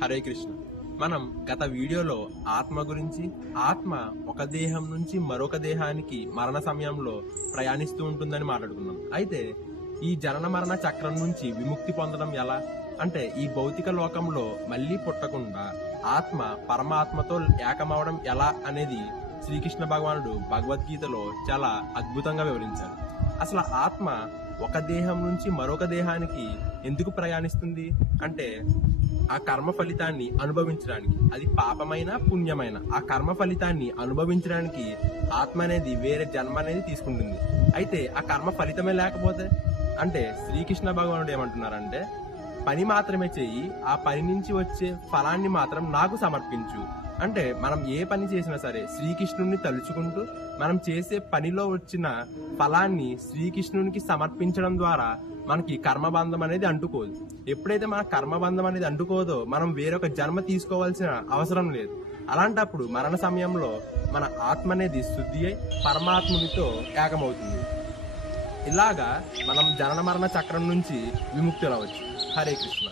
హరే కృష్ణ. మనం గత వీడియోలో ఆత్మ గురించి, ఆత్మ ఒక దేహం నుంచి మరొక దేహానికి మరణ సమయంలో ప్రయాణిస్తూ ఉంటుందని మాట్లాడుకున్నాం. అయితే ఈ జనన మరణ చక్రం నుంచి విముక్తి పొందడం ఎలా, అంటే ఈ భౌతిక లోకంలో మళ్ళీ పుట్టకుండా ఆత్మ పరమాత్మతో ఏకమవడం ఎలా అనేది శ్రీకృష్ణ భగవానుడు భగవద్గీతలో చాలా అద్భుతంగా వివరించారు. అసలు ఆత్మ ఒక దేహం నుంచి మరొక దేహానికి ఎందుకు ప్రయాణిస్తుంది అంటే ఆ కర్మ ఫలితాన్ని అనుభవించడానికి, అది పాపమైన పుణ్యమైన ఆ కర్మ ఫలితాన్ని అనుభవించడానికి ఆత్మ అనేది వేరే జన్మ అనేది తీసుకుంటుంది. అయితే ఆ కర్మ ఫలితమే లేకపోతే అంటే శ్రీకృష్ణ భగవానుడు ఏమంటున్నారంటే, పని మాత్రమే చెయ్యి, ఆ పని నుంచి వచ్చే ఫలాన్ని మాత్రం నాకు సమర్పించు. అంటే మనం ఏ పని చేసినా సరే శ్రీకృష్ణుడిని తలుచుకుంటూ మనం చేసే పనిలో వచ్చిన ఫలాన్ని శ్రీకృష్ణునికి సమర్పించడం ద్వారా మనకి కర్మబంధం అనేది అంటుకోదు. ఎప్పుడైతే మన కర్మబంధం అనేది అంటుకోదో మనం వేరొక జన్మ తీసుకోవాల్సిన అవసరం లేదు. అలాంటప్పుడు మరణ సమయంలో మన ఆత్మ అనేది శుద్ధి అయి పరమాత్మునితో ఏకమవుతుంది. ఇలాగా మనం జనన మరణ చక్రం నుంచి విముక్తులవచ్చు. హరే కృష్ణ.